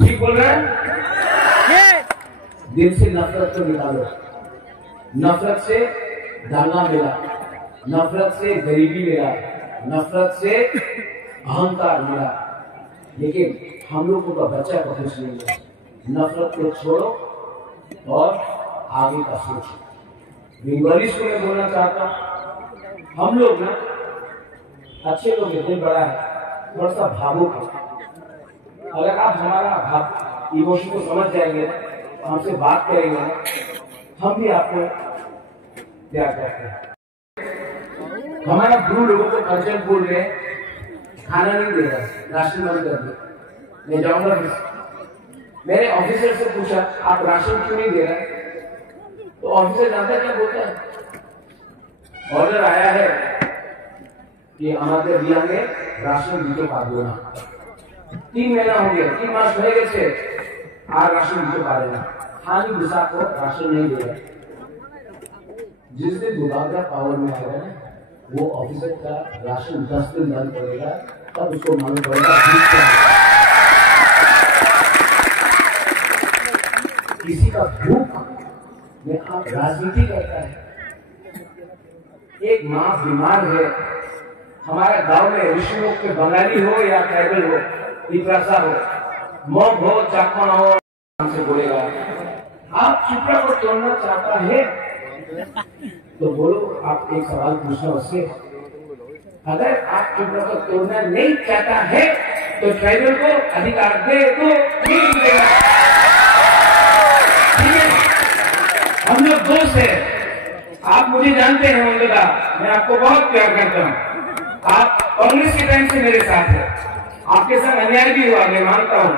ठीक बोल रहे हैं? दिल से नफरत को निकालो। नफरत से दाना मिला, नफरत से गरीबी मिला, नफरत से अहंकार मिला, लेकिन हम लोगों का बच्चा का कुछ नहीं है। नफरत को छोड़ो और आगे का सोचो। बंगालीज को मैं बोलना चाहता हूं, हम लोग ना अच्छे लोग हैं, दिल बड़ा है, थोड़ा सा भावुक है। अगर आप हमारा भाव इमोशन को समझ जाएंगे, हमसे बात करेंगे, हम भी आपको प्यार करते हैं। हमारा गुरु लोगों को कल्चर बोल रहे हैं, खाना नहीं दे रहा, राशन बंद कर दे। मैं जाऊंगा मेरे ऑफिसर से पूछा, आप राशन क्यों नहीं दे रहे? तो ऑफिसर जानता क्या बोलता है, ऑर्डर आया है कि हमारे दिया में राशन दीजिए पा दो ना। 3 महीना हो गया, 3 मास हो गए थे, आज राशन दीजिए पा देना। खाली दिशा को राशन नहीं दे रहे। जिस दिन दोबारा पावर में आएगा ना, वो ऑफिसर का राशन 10 दिन बंद करेगा, तब उसको मालूम पड़ेगा किसी का भूख में आप राजनीति करता है। एक माँ बीमार है, हमारे गांव में ऋषिमुख के बंगाली हो या ट्राइबल हो, पिपरासा हो, मोग हो, चाकमा हो, से बोलेगा आप चिपड़ा को तोड़ना चाहता है तो बोलो। आप एक सवाल पूछना उससे, अगर आप चिपड़ा को तोड़ना नहीं चाहता है तो ट्राइबल को अधिकार दे तो नहीं मिलेगा। हम लोग दोस्त हैं, आप मुझे जानते हैं मंगला, मैं आपको बहुत प्यार करता हूँ। आप कांग्रेस के टाइम से मेरे साथ हैं, आपके साथ अन्याय भी हुआ, मैं मानता हूँ।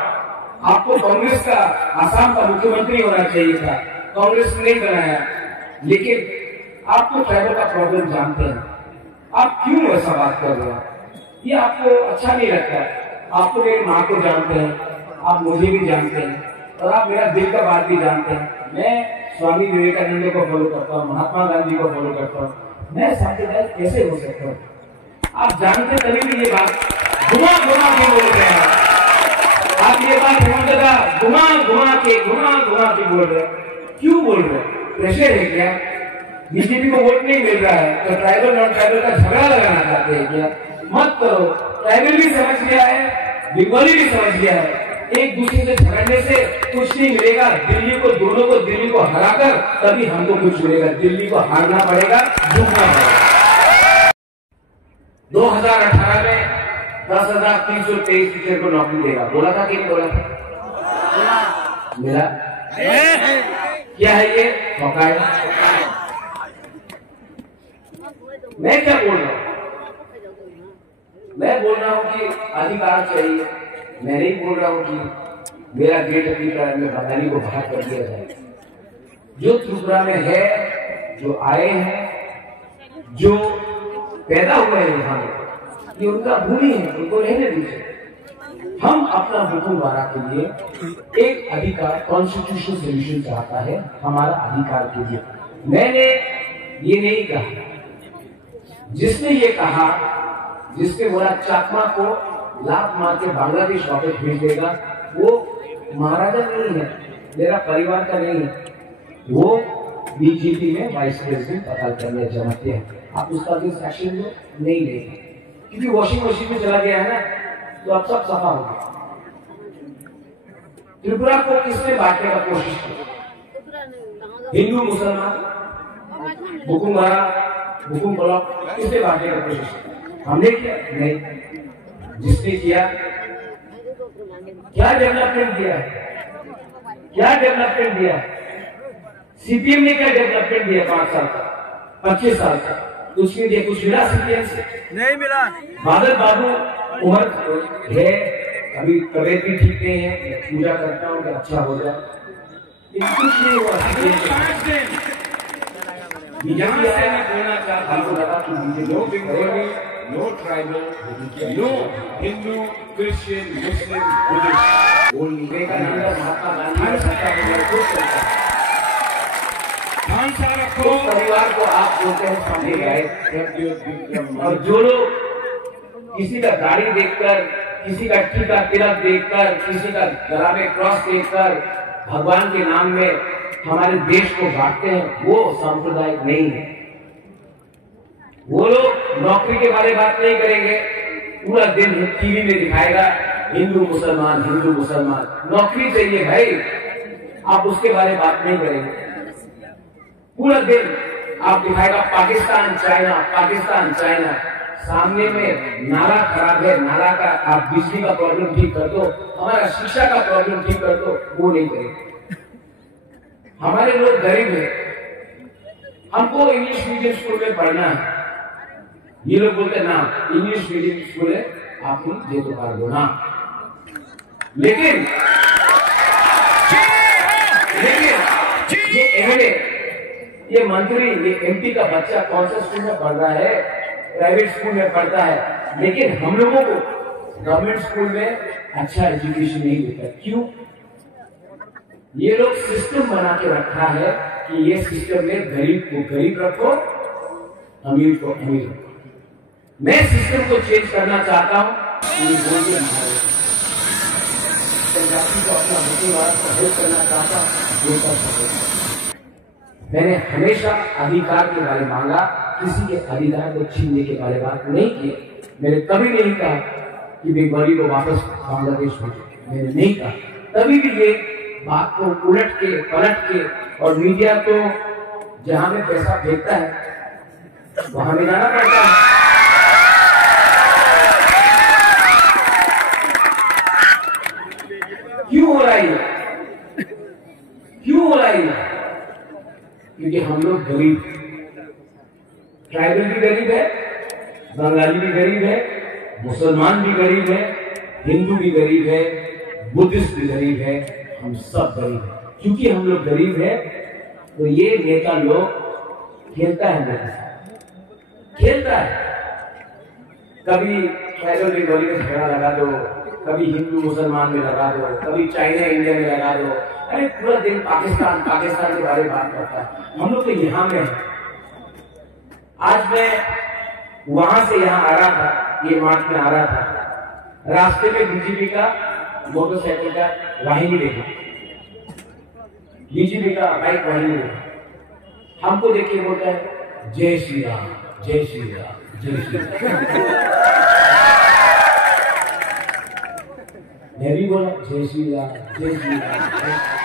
आपको कांग्रेस का आसाम का मुख्यमंत्री होना चाहिए था, कांग्रेस ने नहीं बनाया। लेकिन आप तो ट्राइबल का प्रॉब्लम जानते हैं, आप क्यों ऐसा बात कर रहे हैं? ये आपको अच्छा नहीं लगता। आप तो मेरी माँ को जानते हैं, आप मुझे भी जानते हैं, और आप मेरा दिल का बात भी जानते हैं। मैं स्वामी विवेकानंद को फॉलो करता हूँ, महात्मा गांधी को फॉलो करता हूँ। मैं सांप्रदायिक कैसे हो सकता हूँ? आप जानते तभी भी ये बात घुमा घुमा के बोल रहे हैं। आप ये बात घुमा घुमा के बोल रहे हैं। क्यों बोल रहे हैं? प्रेशर है क्या? बीजेपी को वोट नहीं मिल रहा है तो ट्राइबल नॉन ट्राइबल का झगड़ा लगाना चाहते हैं क्या? मत करो। ट्राइबल भी समझ गया है, बंगाली भी समझ गया है, एक दूसरे से झगड़ने से कुछ नहीं मिलेगा। दोनों को दिल्ली को हराकर तभी हमको कुछ मिलेगा। दिल्ली को हारना पड़ेगा, झुकना पड़ेगा। 2018 में 10,323 टीचर को नौकरी देगा, बोला था कि नहीं बोला था? मिला? क्या है ये? मौका है। मैं क्या बोल रहा हूं? मैं बोल रहा हूं कि अधिकार चाहिए। मैं नहीं बोल रहा हूं कि मेरा गेट अपनी तरह में बंगाली को बाहर कर दिया जाए। जो त्रिपुरा में है, जो आए हैं, जो पैदा हुए हैं यहाँ में, ये उनका भूमि है, उनको रहने दीजिए। हम अपना हुकुमवारा के लिए एक अधिकार, कॉन्स्टिट्यूशनल सोल्यूशन चाहता है हमारा अधिकार के लिए। मैंने ये नहीं कहा, जिसने ये कहा, जिसने बोला चाकमा को लात मार के बांग्लादेश वापस भेज देगा, वो महाराजा नहीं है, मेरा परिवार का नहीं है, वो बीजेपी में वाइस प्रेसिडेंट पता करने जमाते हैं। आप उसका भी एक्शन लो, नहीं लेगा, क्योंकि वॉशिंग मशीन में चला गया है ना, तो अब सब सफा हो गया। त्रिपुरा को किसने बांटने का कोशिश की? हिंदू मुसलमान, बुकुम भरा, बुकुम ब्लॉक, किसने बांटने का कोशिश की? हमने किया? नहीं। जिसने किया, क्या डेवलपमेंट दिया? क्या डेवलपमेंट दिया? सीपीएम ने क्या डेवलपमेंट दिया? 5 साल का, 25 साल का उसके लिए कुछ मिला? सीपीएम से नहीं मिला। बादल बाबू उम्र है, अभी तबियत भी ठीक नहीं है, पूजा करता हूँ कि अच्छा हो जाए, कुछ नहीं हुआ। बीजेपी से मैं बोलना चाहता हूँ, no tribal, no Hindu, Christian, Muslim, Buddhist, Vivekananda, Mahatma Gandhi को परिवार को आप बोलते हैं सामने गए। और जो लोग किसी का गाड़ी देखकर किसी का टीका तिलक देखकर, किसी का गला में क्रॉस देखकर भगवान के नाम में हमारे देश को बांटते हैं, वो सांप्रदायिक नहीं है। वो लोग नौकरी के बारे में बात नहीं करेंगे, पूरा दिन टीवी में दिखाएगा हिंदू मुसलमान, हिंदू मुसलमान। नौकरी चाहिए भाई, आप उसके बारे में बात नहीं करेंगे। पूरा दिन आप दिखाएगा पाकिस्तान चाइना, पाकिस्तान चाइना। सामने में नाला खराब है, नाला का आप बिजली का प्रॉब्लम ठीक कर दो, हमारा शिक्षा का प्रॉब्लम ठीक कर दो, वो नहीं करेंगे। हमारे लोग गरीब है, हमको इंग्लिश मीडियम स्कूल में पढ़ना है, ये लोग बोलते ना इंग्लिश मीडियम स्कूल है, आप दे तो कर दो ना। लेकिन ये एमएलए, ये मंत्री, ये एमपी का बच्चा कौन सा स्कूल में पढ़ रहा है? प्राइवेट स्कूल में पढ़ता है। लेकिन हम लोगों को गवर्नमेंट स्कूल में अच्छा एजुकेशन नहीं देता। क्यों? ये लोग सिस्टम बना के रखा है कि ये सिस्टम में गरीब को गरीब रखो, अमीर को अमीर रखो। मैं सिस्टम को चेंज करना चाहता हूं। पंजाबी को अपना हेल्प करना चाहता हूं। मैंने हमेशा अधिकार के बारे में मांगा, किसी के अधिकार को छीनने के बारे में बात नहीं की। मैंने कभी नहीं कहा कि बेगवाली को वापस बांग्लादेश भेजो, मैंने नहीं कहा। तभी भी ये बात को उलट के पलट के, और मीडिया तो जहां में पैसा फेंकता है वहां में जाना पड़ता है। क्यों हो रहा है? क्यों हो रहा है? क्योंकि हम लोग गरीब, ट्राइबल भी गरीब है, बंगाली भी गरीब है, मुसलमान भी गरीब है, हिंदू भी गरीब है, बुद्धिस्ट भी गरीब है, हम सब गरीब हैं। क्योंकि हम लोग गरीब है तो ये नेता लोग खेलता है, मेरे साथ खेलता है। कभी ट्राइबल बेंगोली में झगड़ा लगा दो, कभी हिंदू मुसलमान में लगा दो, कभी चाइना इंडिया में लगा दो। अरे पूरा दिन पाकिस्तान पाकिस्तान के बारे में बात करता है। हम लोग तो यहाँ में है। आज मैं वहां से यहाँ आ रहा था, ये मार्च में आ रहा था, रास्ते में बीजेपी का मोटरसाइकिल का वाहिनी देखा, बीजेपी का बाइक वाहिनी देखा। हमको देख के बोलता है जय श्री राम, जय श्री राम, जय श्री राम। मैं भी बोला जय श्री राम, जय श्री राम।